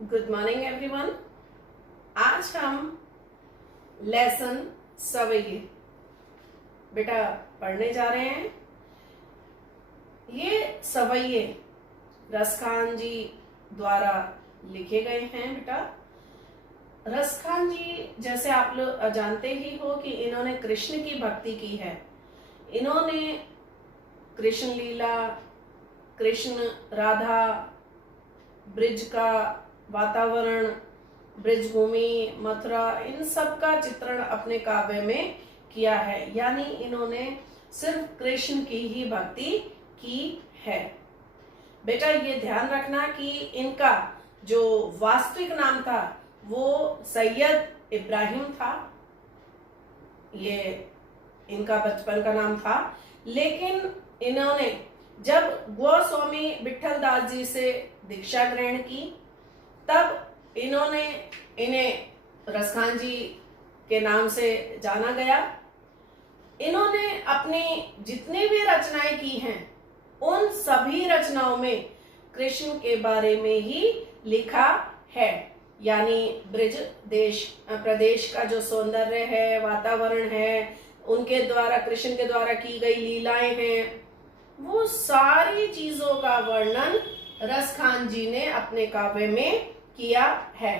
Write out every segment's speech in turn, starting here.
Good morning everyone. आज हम lesson सवैये बेटा पढ़ने जा रहे हैं। ये सवैये रसखान जी द्वारा लिखे गए हैं। बेटा रसखान जी जैसे आप लोग जानते ही हो कि इन्होंने कृष्ण की भक्ति की है। इन्होंने कृष्ण लीला, कृष्ण राधा, ब्रिज का वातावरण, ब्रिज भूमि, मथुरा, इन सब का चित्रण अपने काव्य में किया है। यानी इन्होंने सिर्फ कृष्ण की ही भक्ति की है। बेटा ये ध्यान रखना कि इनका जो वास्तविक नाम था वो सैयद इब्राहिम था। ये इनका बचपन का नाम था, लेकिन इन्होंने जब गोस्वामी विठल दास जी से दीक्षा ग्रहण की तब इन्हें रसखान जी के नाम से जाना गया। इन्होंने अपनी जितनी भी रचनाएं की हैं उन सभी रचनाओं में कृष्ण के बारे में ही लिखा है। यानी ब्रिज देश प्रदेश का जो सौंदर्य है, वातावरण है, उनके द्वारा कृष्ण के द्वारा की गई लीलाएं हैं, वो सारी चीजों का वर्णन रसखान जी ने अपने काव्य में किया है।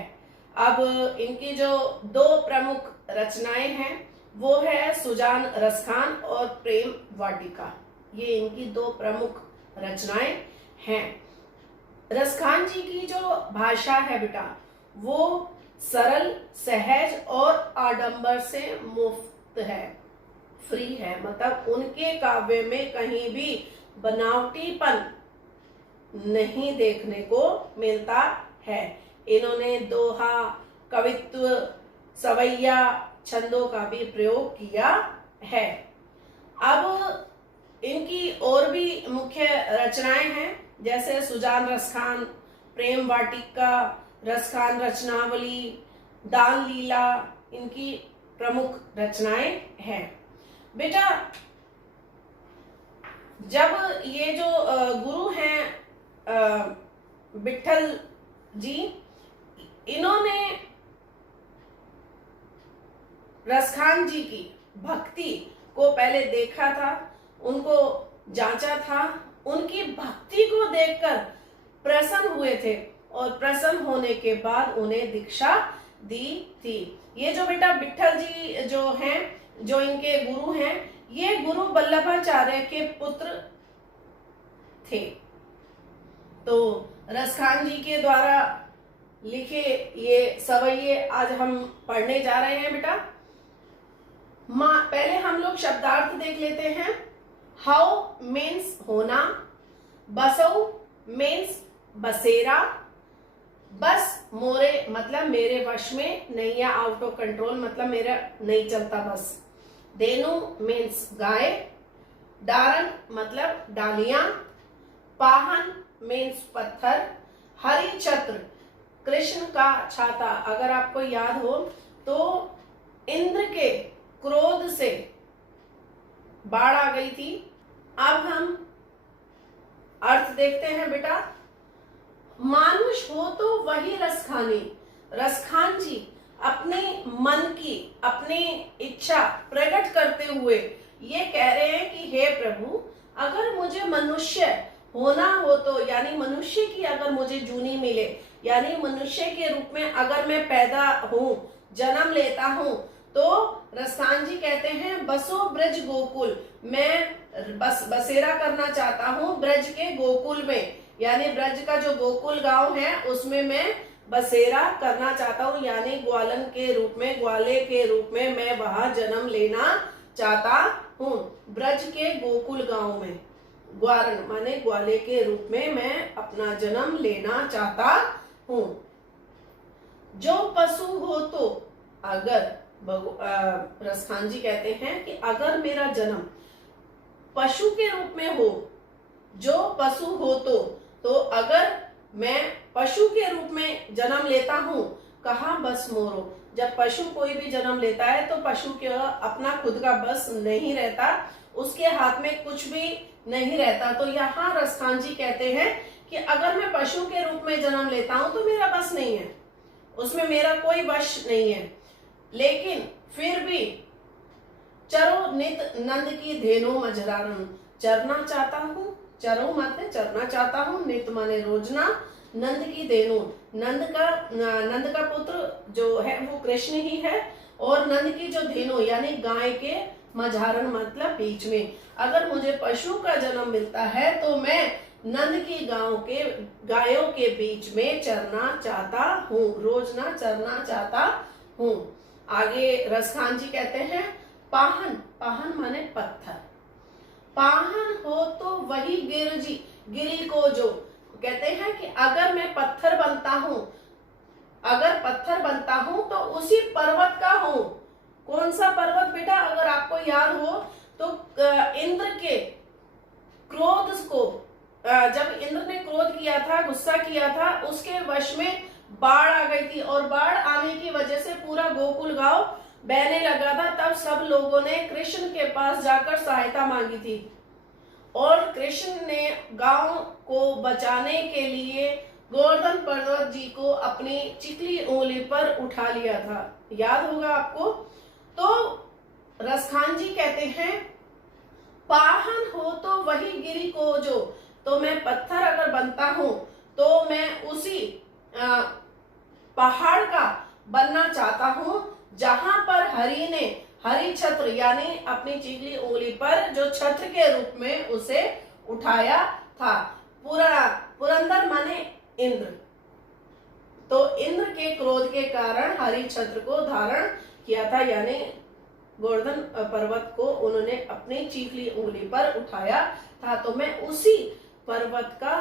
अब इनकी जो दो प्रमुख रचनाएं हैं वो है सुजान रसखान और प्रेम वाटिका। ये इनकी दो प्रमुख रचनाएं हैं। रसखान जी की जो भाषा है बेटा वो सरल, सहज और आडंबर से मुक्त है, फ्री है। मतलब उनके काव्य में कहीं भी बनावटीपन नहीं देखने को मिलता है। इन्होंने दोहा, कवित्व, सवैया, छंदों का भी प्रयोग किया है। अब इनकी और भी मुख्य रचनाएं हैं, जैसे सुजान रसखान, प्रेम वाटिका, रसखान रचनावली, दान लीला, इनकी प्रमुख रचनाएं हैं। बेटा जब ये जो गुरु हैं विठल जी, इन्होंने रसखान जी की भक्ति को पहले देखा था, उनको जांचा था, उनकी भक्ति को देखकर प्रसन्न हुए थे और प्रसन्न होने के बाद उन्हें दीक्षा दी थी। ये जो बेटा विठल जी जो हैं, जो इनके गुरु हैं, ये गुरु वल्लभाचार्य के पुत्र थे। तो रसखान जी के द्वारा लिखे ये सवैये आज हम पढ़ने जा रहे हैं। बेटा पहले हम लोग शब्दार्थ देख लेते हैं। हाउ मीन्स होना, बसऊ मीन्स बसेरा, बस मोरे मतलब मेरे वश में नहीं, या आउट ऑफ कंट्रोल मतलब मेरा नहीं चलता बस। देनु मीन्स गाय, डारन मतलब डालियां, पाहन मीन्स पत्थर, हरि छत्र कृष्ण का छाता। अगर आपको याद हो तो इंद्र के क्रोध से बाढ़ आ गई थी। अब हम अर्थ देखते हैं। बेटा मानुष हो तो वही रसखानी। रसखान जी अपने मन की अपनी इच्छा प्रकट करते हुए ये कह रहे हैं कि हे प्रभु, अगर मुझे मनुष्य होना हो तो, यानी मनुष्य की अगर मुझे जूनी मिले, यानी मनुष्य के रूप में अगर मैं पैदा हूं, जन्म लेता हूं, तो रसखान जी कहते हैं बसो ब्रज गोकुल, मैं बसेरा करना चाहता हूं ब्रज के गोकुल में, यानी ब्रज का जो गोकुल गांव है उसमें मैं बसेरा करना चाहता हूं, यानी ग्वालन के रूप में, ग्वाले के रूप में मैं वहां जन्म लेना चाहता हूं। ब्रज के गोकुल गांव में, ग्वालन माने ग्वाले के रूप में मैं अपना जन्म लेना चाहता हूं। जो पशु हो तो, अगर रसखान जी कहते हैं कि अगर मेरा जन्म पशु के रूप में हो, जो पशु हो तो अगर मैं पशु के रूप में जन्म लेता हूं, कहा बस मोरो। जब पशु कोई भी जन्म लेता है तो पशु के अपना खुद का बस नहीं रहता, उसके हाथ में कुछ भी नहीं रहता। तो यहाँ रसखान जी कहते हैं कि अगर मैं पशु के रूप में जन्म लेता हूं तो मेरा बस नहीं है, उसमें मेरा कोई वश नहीं है, लेकिन फिर भी चरो नित नंद की धेनु मझरारण, चरना चाहता हूँ, चरो माने चरना चाहता हूँ, नित माने रोजना, नंद की धेनु, नंद का पुत्र जो है वो कृष्ण ही है, और नंद की जो धेनु यानी गाय के मझारण मतलब बीच में। अगर मुझे पशु का जन्म मिलता है तो मैं नंद की गायों के बीच में चरना चाहता हूँ, रोजना चरना चाहता हूँ। आगे रसखान जी कहते हैं पाहन, पाहन माने पत्थर, पाहन हो तो वही गिरी को जो, कहते हैं कि अगर मैं पत्थर बनता हूं, अगर पत्थर बनता हूं तो उसी पर्वत का हूं। कौन सा पर्वत बेटा? अगर आपको याद हो तो इंद्र के क्रोध को, जब इंद्र ने क्रोध किया था, गुस्सा किया था, उसके वश में बाढ़ आ गई थी, और बाढ़ आने की वजह से पूरा गोकुल गांव बहने लगा था। तब सब लोगों ने कृष्ण के पास जाकर सहायता मांगी थी, और कृष्ण ने गांव को बचाने के लिए गोवर्धन पर्वत जी को अपनी चिकली उंगली पर उठा लिया था, याद होगा आपको। तो रसखान जी कहते हैं पाहन हो तो वही गिरी को जो, तो मैं पत्थर अगर बनता हूं तो मैं उसी पहाड़ का बनना चाहता हूं जहां पर हरि ने हरि छत्र यानी अपनी चिगली उंगली पर जो छत्र के रूप में उसे उठाया था। पुरंदर माने इंद्र, तो इंद्र के क्रोध के कारण हरि छत्र को धारण किया था, यानी गोवर्धन पर्वत को उन्होंने अपनी चीखली उंगली पर उठाया था। तो मैं उसी पर्वत का,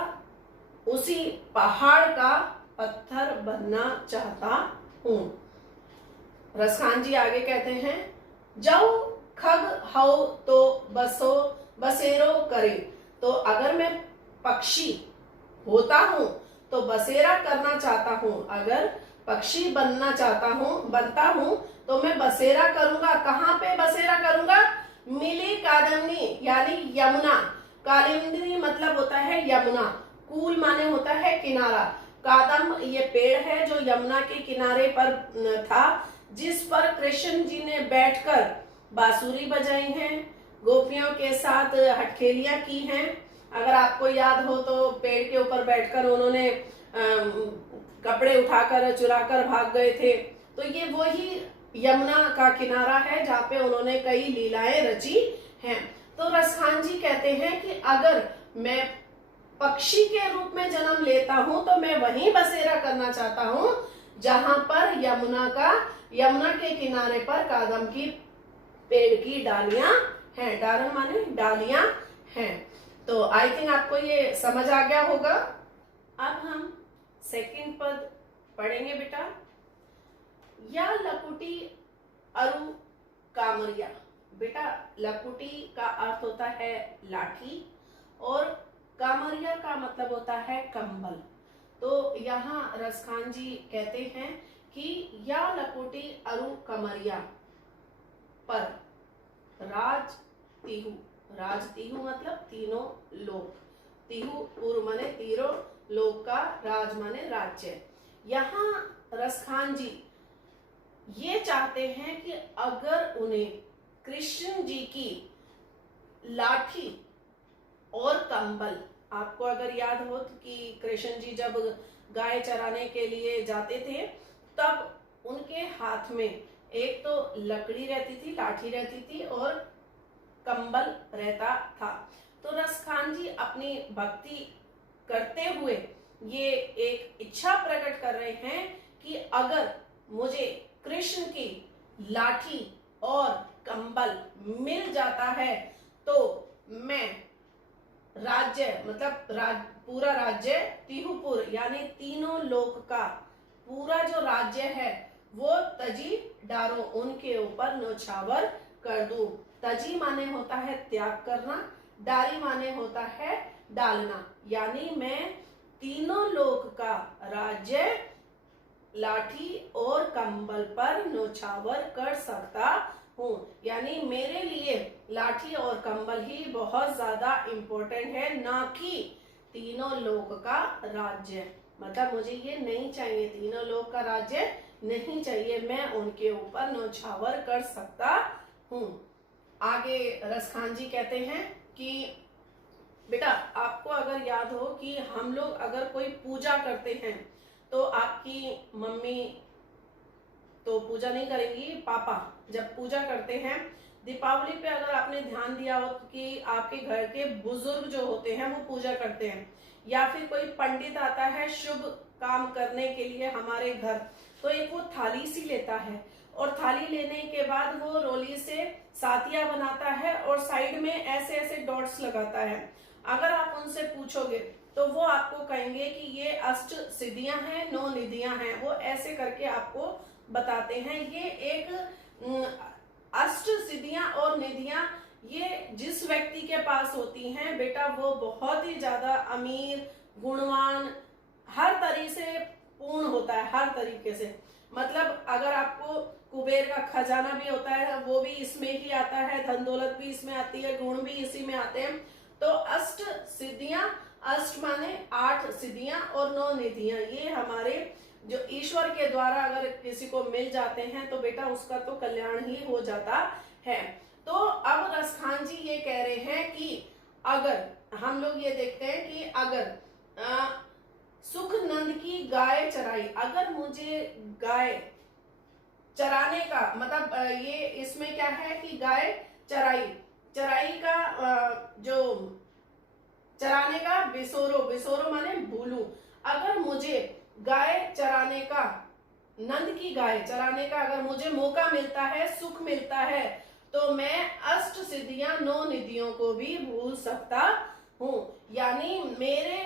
उसी पहाड़ का पत्थर बनना चाहता हूं। रसखान जी आगे कहते हैं जाओ खग हो तो बसेरो करे, तो अगर मैं पक्षी होता हूं तो बसेरा करना चाहता हूं, अगर पक्षी बनता हूं तो मैं बसेरा करूंगा। कहां पे बसेरा करूंगा? मिली कादम्बनी यानी यमुना, कालिंदी मतलब होता है यमुना, कूल माने होता है किनारा, कादम ये पेड़ है जो यमुना के किनारे पर था, जिस पर कृष्ण जी ने बैठकर बांसुरी बजाई है, गोपियों के साथ हटखेलियां की हैं। अगर आपको याद हो तो पेड़ के ऊपर बैठकर उन्होंने कपड़े उठाकर चुराकर भाग गए थे। तो ये वही यमुना का किनारा है जहाँ पे उन्होंने कई लीलाएं रची हैं। तो रसखान जी कहते हैं कि अगर मैं पक्षी के रूप में जन्म लेता हूं तो मैं वहीं बसेरा करना चाहता हूं जहां पर यमुना के किनारे पर कादम की पेड़ की डालियां हैं, डारण माने डालियां हैं। तो आई थिंक आपको ये समझ आ गया होगा। अब हम सेकंड पद पढ़ेंगे बेटा। या लकुटी अरु कामरिया, बेटा लकुटी का अर्थ होता है लाठी और कामरिया का मतलब होता है कंबल। तो यहाँ रसखान जी कहते हैं कि या लकुटी अरु कमरिया पर राज तीहु मतलब तीनों लोक, तीहु पूर्व माने तीनों लोक का, राज माने राज्य। यहाँ रसखान जी ये चाहते हैं कि अगर उन्हें कृष्ण जी की लाठी और कंबल, आपको अगर याद हो कि कृष्ण जी जब गाय चराने के लिए जाते थे तब उनके हाथ में एक तो लकड़ी रहती थी, लाठी रहती थी और कंबल रहता था। तो रसखान जी अपनी भक्ति करते हुए ये एक इच्छा प्रकट कर रहे हैं कि अगर मुझे कृष्ण की लाठी और कंबल मिल जाता है तो मैं राज्य मतलब पूरा राज्य तीहुपुर यानी तीनों लोक का पूरा जो राज्य है वो तजी डारो, उनके ऊपर न्योछावर कर दूं। तजी माने होता है त्याग करना, डारी माने होता है डालना, यानी मैं तीनों लोक का राज्य लाठी और कंबल पर न्योछावर कर सकता हूँ। यानी मेरे लिए लाठी और कंबल ही बहुत ज्यादा इम्पोर्टेंट है, ना कि तीनों लोक का राज्य, मतलब मुझे ये नहीं चाहिए, तीनों लोक का राज्य नहीं चाहिए, मैं उनके ऊपर न्यौछावर कर सकता हूँ। आगे रसखान जी कहते हैं कि बेटा आपको अगर याद हो कि हम लोग अगर कोई पूजा करते हैं तो आपकी मम्मी तो पूजा नहीं करेंगी, पापा जब पूजा करते हैं, दीपावली पे अगर आपने ध्यान दिया हो कि आपके घर के बुजुर्ग जो होते हैं वो पूजा करते हैं, या फिर कोई पंडित आता है शुभ काम करने के लिए हमारे घर, तो एक वो थाली सी लेता है और थाली लेने के बाद वो रोली से सातिया बनाता है और साइड में ऐसे ऐसे डॉट्स लगाता है। अगर आप उनसे पूछोगे तो वो आपको कहेंगे कि ये अष्ट सिद्धियां हैं, 9 निधियां हैं, वो ऐसे करके आपको बताते हैं। ये एक अष्ट सिद्धियां और निधियां ये जिस व्यक्ति के पास होती हैं बेटा वो बहुत ही ज्यादा अमीर, गुणवान, हर तरीके से पूर्ण होता है, हर तरीके से। मतलब अगर आपको कुबेर का खजाना भी होता है वो भी इसमें ही आता है, धन दौलत भी इसमें आती है, गुण भी इसी में आते हैं। तो अष्ट सिद्धियां, अष्ट माने 8 सिद्धियां और 9 निधियां, ये हमारे जो ईश्वर के द्वारा अगर किसी को मिल जाते हैं तो बेटा उसका तो कल्याण ही हो जाता है। तो अब रसखान जी ये कह रहे हैं कि अगर हम लोग ये देखते हैं कि अगर सुख नंद की गाय चराई, अगर मुझे गाय चराने का मतलब ये इसमें क्या है कि गाय चराई, चराई का जो चराने का बिसोरो, बिसोरो माने भूलू, अगर मुझे गाय चराने का, नंद की गाय चराने का अगर मुझे मौका मिलता है, सुख मिलता है, तो मैं अष्ट सिद्धियां 9 निधियों को भी भूल सकता हूँ। यानी मेरे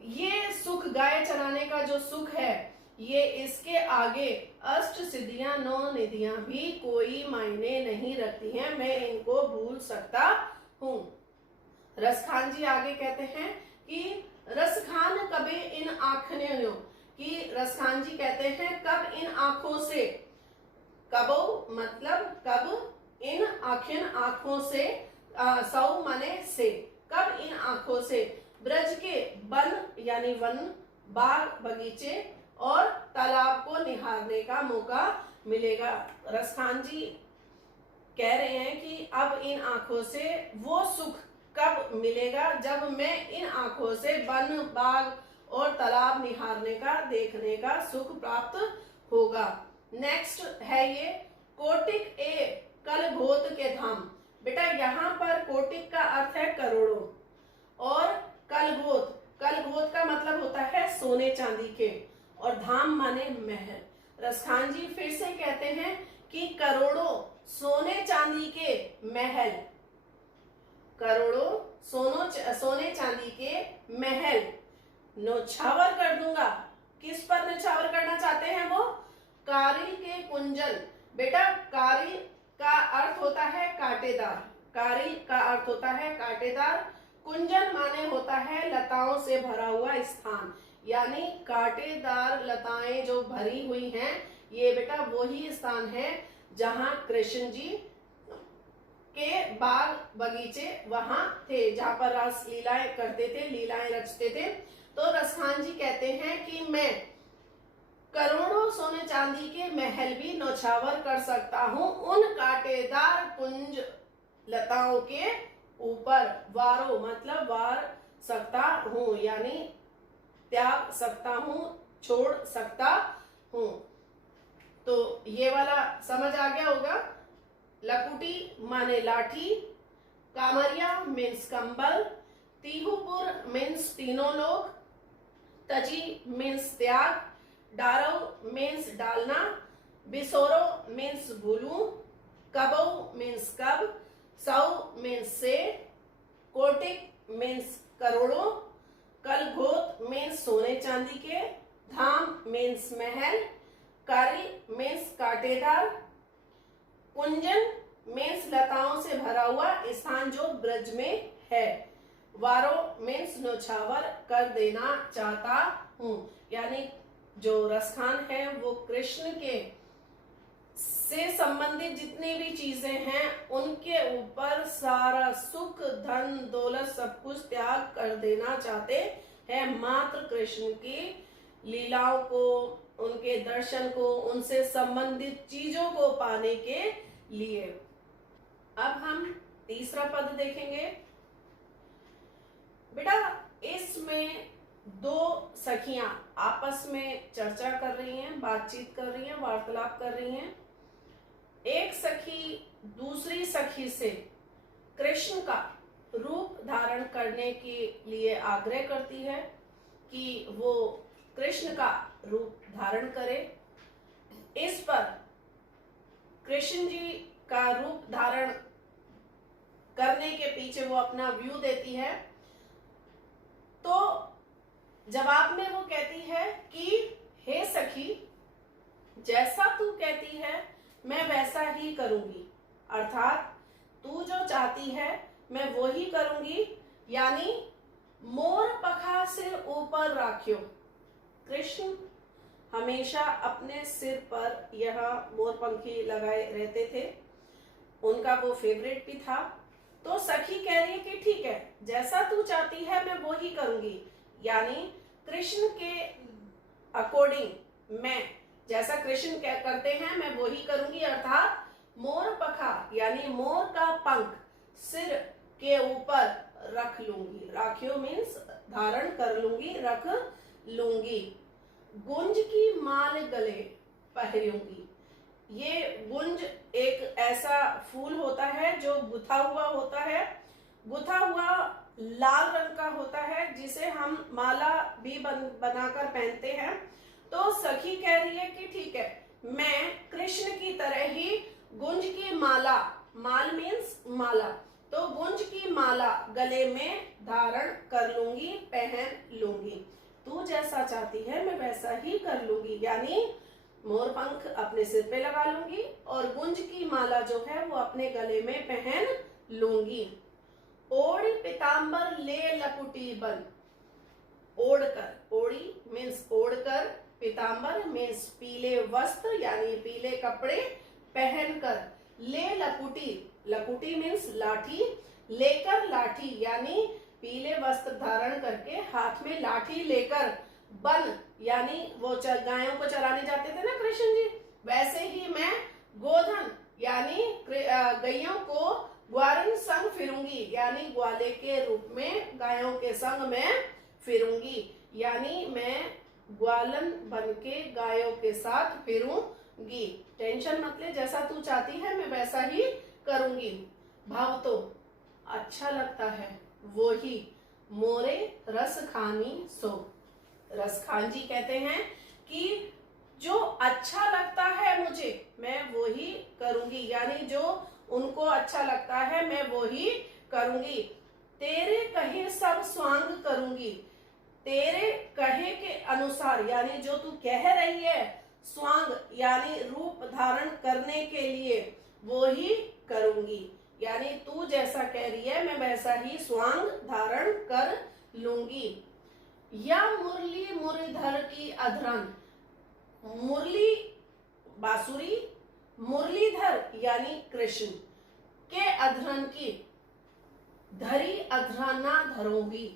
ये सुख, गाय चराने का जो सुख है, ये इसके आगे अष्ट सिद्धियां 9 निधियां भी कोई मायने नहीं रखती हैं, मैं इनको भूल सकता हूँ। रसखान जी आगे कहते हैं कि रसखान कभी इन आँखों, कि रसखान जी कहते हैं कब इन आंखों से, कबो मतलब कब, इन आंखों से, सौ माने से, कब इन आंखों से ब्रज के वन यानी वन, बाग बगीचे और तालाब को निहारने का मौका मिलेगा। रसखान जी कह रहे हैं कि अब इन आंखों से वो सुख कब मिलेगा जब मैं इन आंखों से वन, बाग और तालाब निहारने का, देखने का सुख प्राप्त होगा। नेक्स्ट है ये कोटिक ए कलघोत के धाम। बेटा यहाँ पर कोटिक का अर्थ है करोड़ों और कलघोत, कलघोत का मतलब होता है सोने चांदी के, और धाम माने महल। रसखान जी फिर से कहते हैं कि करोड़ों सोने चांदी के महल, करोड़ों सोने चांदी के महल न्यौछावर कर दूंगा। किस पर न्यौछावर करना चाहते हैं वो? कारिल के कुंजल। बेटा कारिल का अर्थ होता है कांटेदार, कारिल का अर्थ होता है कांटेदार, कुंजन माने होता है लताओं से भरा हुआ स्थान, यानी कांटेदार लताएं जो भरी हुई हैं, ये बेटा वही स्थान है जहां कृष्ण जी के बाग बगीचे वहां थे, जहां पर रास लीलाएं करते थे, लीलाएं रचते थे। तो रसखान जी कहते हैं कि मैं करोड़ों सोने चांदी के महल भी न्यौछावर कर सकता हूं उन कांटेदार कुंज लताओं के ऊपर, वारो मतलब वार सकता हूं, यानी त्याग सकता हूं, छोड़ सकता हूं। तो ये वाला समझ आ गया होगा। लकुटी माने लाठी, कामरिया मीन्स कंबल, तीहुपुर मीन्स तीनों लोग, तजी मीन्स त्याग, डारव मीन्स डालना, बिसोरो मीन्स भूलू, कबो मीन्स कब, सौ मीन्स से, कोटिक मीन्स करोड़ों, कलघोत मीन्स सोने चांदी के, धाम मीन्स महल, कारी मीन्स कांटेदार, कुंजन मीन्स लताओं से भरा हुआ स्थान जो ब्रज में है, वारो मीन्स न्यौछावर कर देना चाहता हूं। यानी जो रसखान है वो कृष्ण के से संबंधित जितनी भी चीजें हैं उनके ऊपर सारा सुख, धन, दौलत सब कुछ त्याग कर देना चाहते है मात्र कृष्ण की लीलाओं को, उनके दर्शन को, उनसे संबंधित चीजों को पाने के लिए। अब हम तीसरा पद देखेंगे। बेटा इसमें दो सखियां आपस में चर्चा कर रही हैं, बातचीत कर रही हैं, वार्तालाप कर रही हैं। एक सखी दूसरी सखी से कृष्ण का रूप धारण करने के लिए आग्रह करती है कि वो कृष्ण का रूप धारण करे। इस पर कृष्ण जी का रूप धारण करने के पीछे वो अपना व्यू देती है। तो जवाब में वो कहती है कि हे सखी, जैसा तू कहती है मैं वैसा ही करूंगी, अर्थात तू जो चाहती है मैं वो ही करूंगी, यानी मोर पखा सिर ऊपर राख्यो। कृष्ण हमेशा अपने सिर पर यह मोरपंखी लगाए रहते थे, उनका वो फेवरेट भी था। तो सखी कह रही है कि ठीक है, जैसा तू चाहती है मैं वो ही करूंगी, यानी कृष्ण के अकॉर्डिंग मैं जैसा कृष्ण करते हैं मैं वो ही करूंगी, अर्थात मोर पखा यानी मोर का पंख सिर के ऊपर रख लूंगी। राख्यो मीन्स धारण कर लूंगी, रख लूंगी। गुंज की माल गले पहनूंगी। ये गुंज एक ऐसा फूल होता है जो गुथा हुआ होता है, गुथा हुआ लाल रंग का होता है, जिसे हम माला भी बनाकर पहनते हैं। तो सखी कह रही है कि ठीक है, मैं कृष्ण की तरह ही गुंज की माला, माल मीन्स माला, तो गुंज की माला गले में धारण कर लूंगी, पहन लूंगी। तू जैसा चाहती है मैं वैसा ही कर लूंगी, यानी मोर पंख अपने सिर पे लगा लूंगी और गुंज की माला जो है वो अपने गले में पहन लूंगी। ओढ़ पितांबर ले लकुटी बन। ओढ़कर, ओढ़ी मीन्स ओढ़कर, पितांबर मीन्स पीले वस्त्र यानी पीले कपड़े पहनकर, ले लकुटी, लकुटी मीन्स लाठी, लेकर लाठी यानी पीले वस्त्र धारण करके हाथ में लाठी लेकर, बन यानी वो गायों को चराने जाते थे ना कृष्ण जी, वैसे ही मैं गोधन यानी गैयों को ग्वारन संग फिरूंगी, यानी ग्वाले के रूप में गायों के संग मैं फिरूंगी, यानी मैं ग्वालन बन के गायों के साथ फिरूंगी। टेंशन मत ले, जैसा तू चाहती है मैं वैसा ही करूंगी। भाव तो अच्छा लगता है वो ही मोरे रस खानी सो। रसखान जी कहते हैं कि जो अच्छा लगता है मुझे मैं वो ही करूंगी, यानी जो उनको अच्छा लगता है मैं वो ही करूंगी। तेरे कहे सब स्वांग करूंगी, तेरे कहे के अनुसार यानी जो तू कह रही है, स्वांग यानी रूप धारण करने के लिए वो ही करूंगी, यानी तू जैसा कह रही है मैं वैसा ही स्वांग धारण कर लूंगी। या मुरली मुरलीधर की अधरन, मुरली बांसुरी, मुरलीधर यानी कृष्ण के अधरन की धरी अधराना धरूंगी।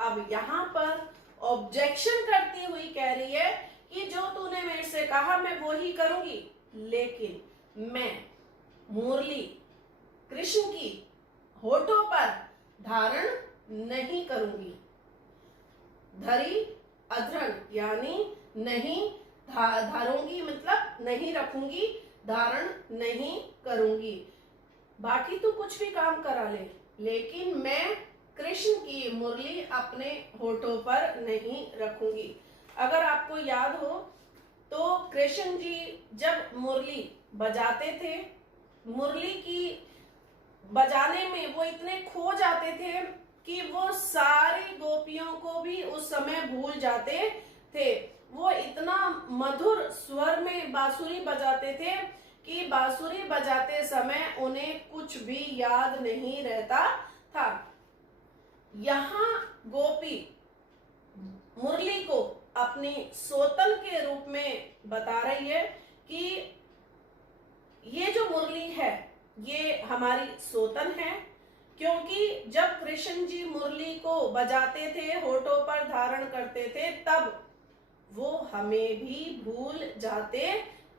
अब यहाँ पर ऑब्जेक्शन करती हुई कह रही है कि जो तूने मेरे से कहा मैं वो ही करूंगी, लेकिन मैं मुरली कृष्ण की होठों पर धारण नहीं करूंगी। धरी अधरन यानी नहीं धारूंगी मतलब नहीं रखूंगी, धारण नहीं करूंगी। बाकी तू कुछ भी काम करा ले, लेकिन मैं कृष्ण की मुरली अपने होठों पर नहीं रखूंगी। अगर आपको याद हो तो कृष्ण जी जब मुरली बजाते थे, मुरली की बजाने में वो इतने खो जाते थे कि वो सारी गोपियों को भी उस समय भूल जाते थे। वो इतना मधुर स्वर में बांसुरी बजाते थे कि बांसुरी बजाते समय उन्हें कुछ भी याद नहीं रहता था। यहाँ गोपी मुरली को अपनी सोतन के रूप में बता रही है कि ये जो मुरली है ये हमारी सोतन है, क्योंकि जब कृष्ण जी मुरली को बजाते थे, होठों पर धारण करते थे, तब वो हमें भी भूल जाते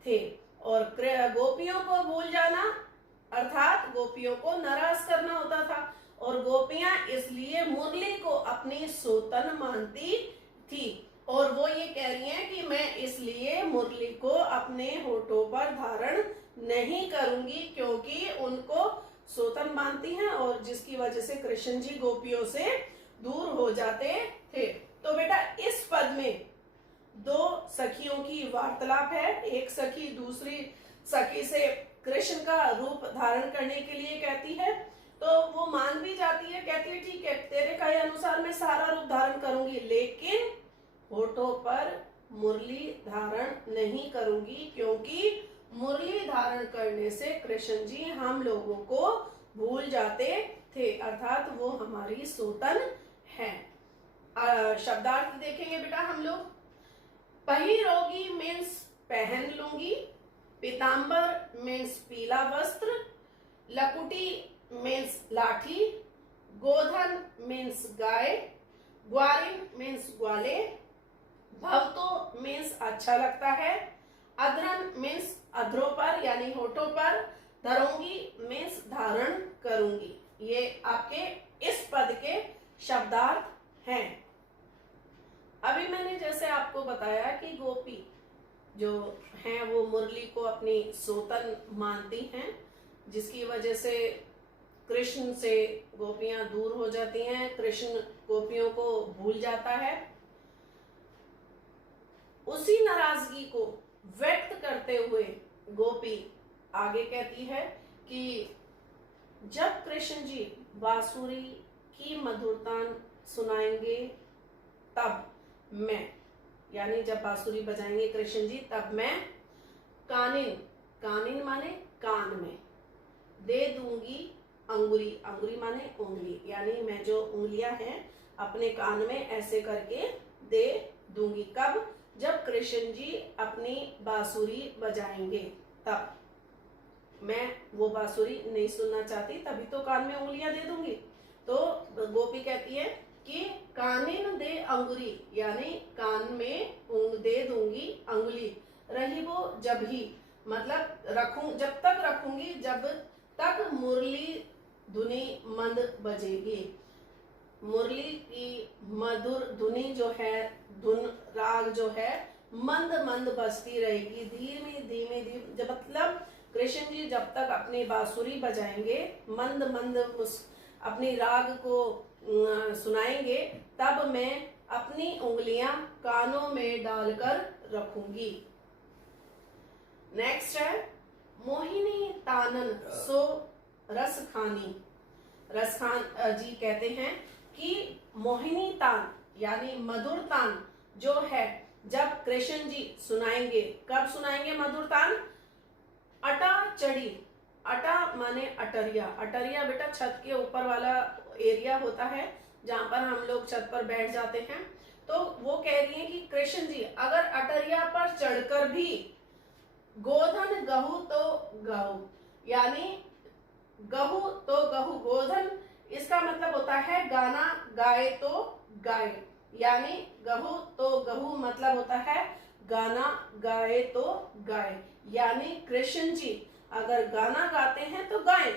थे। और गोपियों को भूल जाना अर्थात गोपियों को नाराज करना होता था, और गोपियां इसलिए मुरली को अपनी सोतन मानती थी। और वो ये कह रही हैं कि मैं इसलिए मुरली को अपने होठों पर धारण नहीं करूंगी, क्योंकि उनको सोतन मानती हैं, और जिसकी वजह से कृष्ण जी गोपियों से दूर हो जाते थे। तो बेटा इस पद में दो सखियों की वार्तालाप है। एक सखी दूसरी सखी से कृष्ण का रूप धारण करने के लिए कहती है, तो वो मान भी जाती है, कहती है ठीक है, तेरे कहे अनुसार मैं सारा रूप धारण करूंगी, लेकिन होठों पर मुरली धारण नहीं करूंगी, क्योंकि मुरली धारण करने से कृष्ण जी हम लोगों को भूल जाते थे, अर्थात वो हमारी सोतन है। शब्दार्थ देखेंगे बेटा हम लोग। पहिरोगी मीन्स पहन लूंगी, पीतांबर मीन्स पीला वस्त्र, लकुटी मीन्स लाठी, गोधन मीन्स गाय, ग्वारिन मीन्स ग्वाले, भवतो मीन्स अच्छा लगता है, अधरन मीन्स अधरों पर यानी होठों पर, धरूंगी मीन्स धारण करूंगी। ये आपके इस पद के शब्दार्थ हैं। अभी मैंने जैसे आपको बताया कि गोपी जो हैं वो मुरली को अपनी सोतन मानती हैं, जिसकी वजह से कृष्ण से गोपियां दूर हो जाती हैं, कृष्ण गोपियों को भूल जाता है। उसी नाराजगी को व्यक्त करते हुए गोपी आगे कहती है कि जब कृष्ण जी बांसुरी की मधुरता सुनाएंगे तब मैं, यानी जब बांसुरी बजाएंगे कृष्ण जी तब मैं कानिन, कानिन माने कान में, दे दूंगी अंगुरी, अंगुरी माने उंगली, यानी मैं जो उंगलियां हैं अपने कान में ऐसे करके दे दूंगी। कब? जब कृष्ण जी अपनी बांसुरी बजाएंगे तब। मैं वो बांसुरी नहीं सुनना चाहती, तभी तो कान में उंगलियां दे दूंगी। तो गोपी कहती है कि कानिन दे अंगुरी, यानी कान में दे दूंगी अंगुली, रही वो जब ही, मतलब रखूं, जब तक रखूंगी जब तक मुरली धुनी मंद बजेगी। मुरली की मधुर धुनी जो है, धुन राग जो है मंद मंद बजती रहेगी, धीमे धीमे धीमे, जब मतलब कृष्ण जी जब तक अपनी बांसुरी बजाएंगे, मंद मंद उस अपनी राग को सुनाएंगे, तब मैं अपनी उंगलियां कानों में डालकर रखूंगी। नेक्स्ट है मोहिनी तानन सो रस खानी। रस खान जी कहते हैं कि मोहिनी तान यानी मधुर तान जो है जब कृष्ण जी सुनाएंगे, कब सुनाएंगे मधुर तान? अटा चढ़ी, अटा माने अटरिया, अटरिया बेटा छत के ऊपर वाला एरिया होता है जहां पर हम लोग छत पर बैठ जाते हैं। तो वो कह रही है कि कृष्ण जी अगर अटरिया पर चढ़कर भी गोधन गहू तो गहू, यानी गहू तो गहू, गोधन इसका मतलब होता है गाना गाए तो गाए, यानी गहू तो गहू मतलब होता है गाना गाए तो गाए, यानी कृष्ण जी अगर गाना गाते हैं तो गाएं।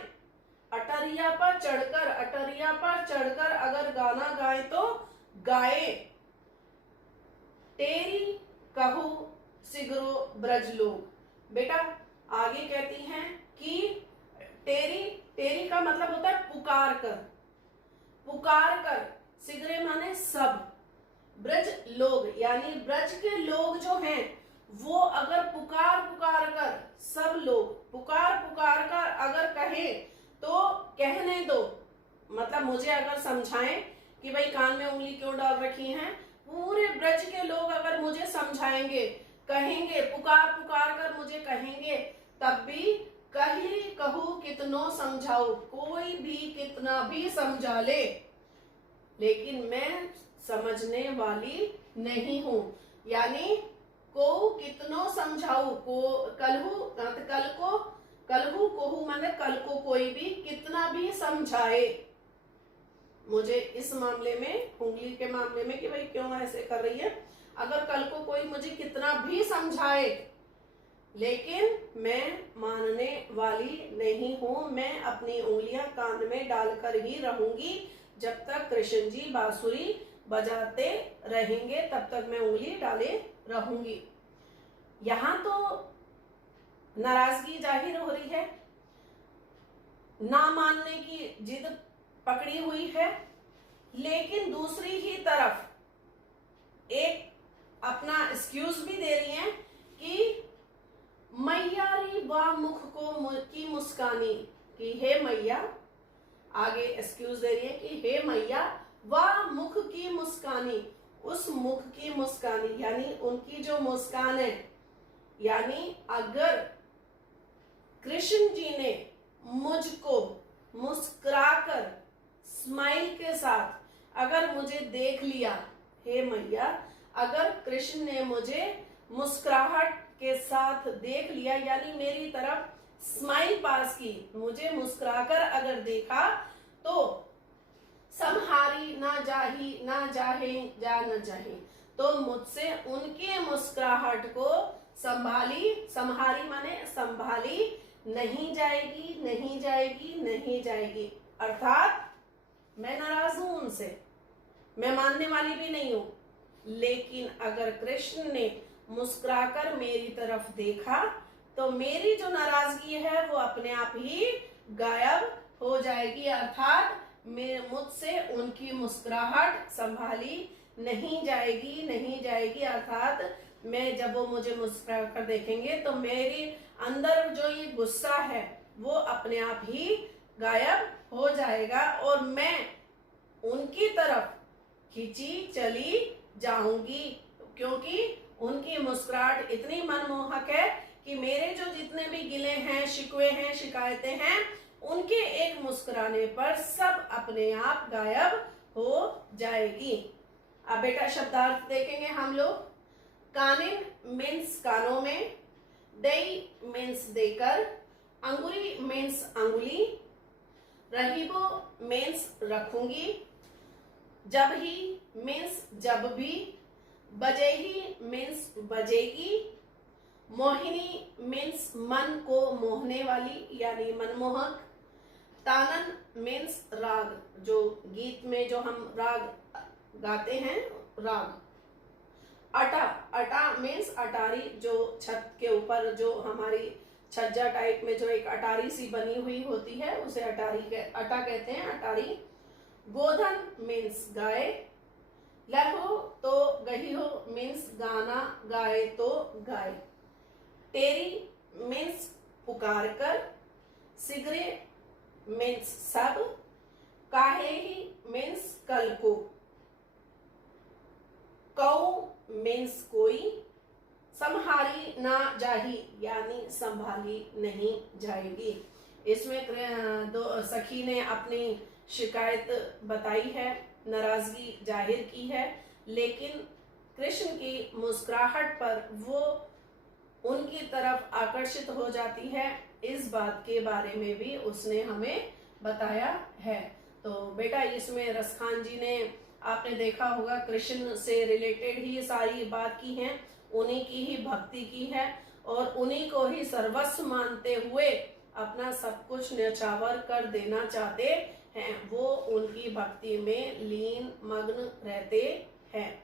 अटरिया पर चढ़कर, अटरिया पर चढ़कर अगर गाना गाए तो गाए। तेरी कहू सिगरो ब्रज लोग, बेटा आगे कहती हैं कि तेरी, तेरी का मतलब होता है पुकार कर, पुकार कर, सिगरे माने सब, ब्रज लोग यानी ब्रज के लोग जो हैं वो अगर पुकार पुकार कर, सब लोग पुकार पुकार कर अगर कहे तो कहने दो, मतलब मुझे अगर समझाएं कि भाई कान में उंगली क्यों डाल रखी हैं, पूरे ब्रज के लोग अगर मुझे समझाएंगे, कहेंगे, पुकार पुकार कर मुझे कहेंगे, तब भी कही कहूं कितनो समझाऊं, कोई भी कितना भी समझा ले, लेकिन मैं समझने वाली नहीं हूं। यानी को कितनो समझाऊं, को कलहू, कल को कलहू कोहू माने कल को कोई भी कितना भी समझाए, मुझे इस मामले में, उंगली के मामले में, कि भाई क्यों ऐसे कर रही है। अगर कल को कोई मुझे कितना भी समझाए, लेकिन मैं मानने वाली नहीं हूं। मैं अपनी उंगलियां कान में डालकर ही रहूंगी। जब तक कृष्ण जी बांसुरी बजाते रहेंगे तब तक मैं उंगली डाले रहूंगी। यहां तो नाराजगी जाहिर हो रही है, ना मानने की जिद पकड़ी हुई है, लेकिन दूसरी ही तरफ एक अपना एक्सक्यूज भी दे रही हैं कि मैयारी वा मुख को की मुस्कानी, कि हे मैया, आगे एक्सक्यूज दे रही है कि हे मैया वा मुख की मुस्कानी, उस मुख की मुस्कानी यानी उनकी जो मुस्कान है, यानी अगर कृष्ण जी ने मुझको मुस्कुराकर स्माइल के साथ अगर मुझे देख लिया, हे मैया, अगर कृष्ण ने मुझे मुस्कुराहट के साथ देख लिया, यानी मेरी तरफ स्माइल पास की, मुझे मुस्कुराकर अगर देखा, तो समहारी ना जाही ना जाहे जा न जाहे, तो मुझसे उनके मुस्कुराहट को संभाली माने संभाली नहीं जाएगी, नहीं जाएगी, नहीं जाएगी। अर्थात मैं नाराज हूं उनसे, मैं मानने वाली भी नहीं हूं, लेकिन अगर कृष्ण ने मुस्कुराकर मेरी तरफ देखा तो मेरी जो नाराजगी है वो अपने आप ही गायब हो जाएगी। अर्थात मुझसे उनकी मुस्कुराहट संभाली नहीं जाएगी, नहीं जाएगी। अर्थात मैं जब वो मुझे मुस्कुरा कर देखेंगे तो मेरे अंदर जो ये गुस्सा है वो अपने आप ही गायब हो जाएगा और मैं उनकी तरफ खींची चली जाऊंगी, क्योंकि उनकी मुस्कुराहट इतनी मनमोहक है कि मेरे जो जितने भी गिले हैं, शिकवे हैं, शिकायतें हैं, उनके एक मुस्कुराने पर सब अपने आप गायब हो जाएगी। अब बेटा शब्दार्थ देखेंगे हम लोग। कानिन मीन्स कानों में, दई मीन्स देकर, अंगुली मीन्स अंगुली, रहीबो मीन्स रखूंगी, जब ही मीन्स जब भी, बजेही मीन्स बजेगी, मोहिनी मीन्स मन को मोहने वाली यानी मनमोहक, तानन मीन्स राग, जो गीत में जो हम राग गाते हैं राग, अटा, अटा मीन्स अटारी, जो छत के ऊपर जो हमारी छज्जा टाइप में जो एक अटारी सी बनी हुई होती है उसे अटा कहते हैं, अटारी। गोधन मीन्स गाय, लहो तो गही हो मीन्स गाना गाए तो गाए, तेरी मीन्स पुकार कर, सिगरे मीन्स सब, काहे ही मीन्स कल को, कौ मीन्स कोई, संहारी ना जाही यानी संभाली नहीं जाएगी। इसमें दो सखी ने अपनी शिकायत बताई है, नाराजगी जाहिर की है, लेकिन कृष्ण की मुस्कुराहट पर वो उनकी तरफ आकर्षित हो जाती है, इस बात के बारे में भी उसने हमें बताया है। तो बेटा इसमें रसखान जी ने आपने देखा होगा कृष्ण से रिलेटेड ही सारी बात की है, उन्हीं की ही भक्ति की है और उन्हीं को ही सर्वस्व मानते हुए अपना सब कुछ न्यौछावर कर देना चाहते हैं। वो उनकी भक्ति में लीन मग्न रहते हैं।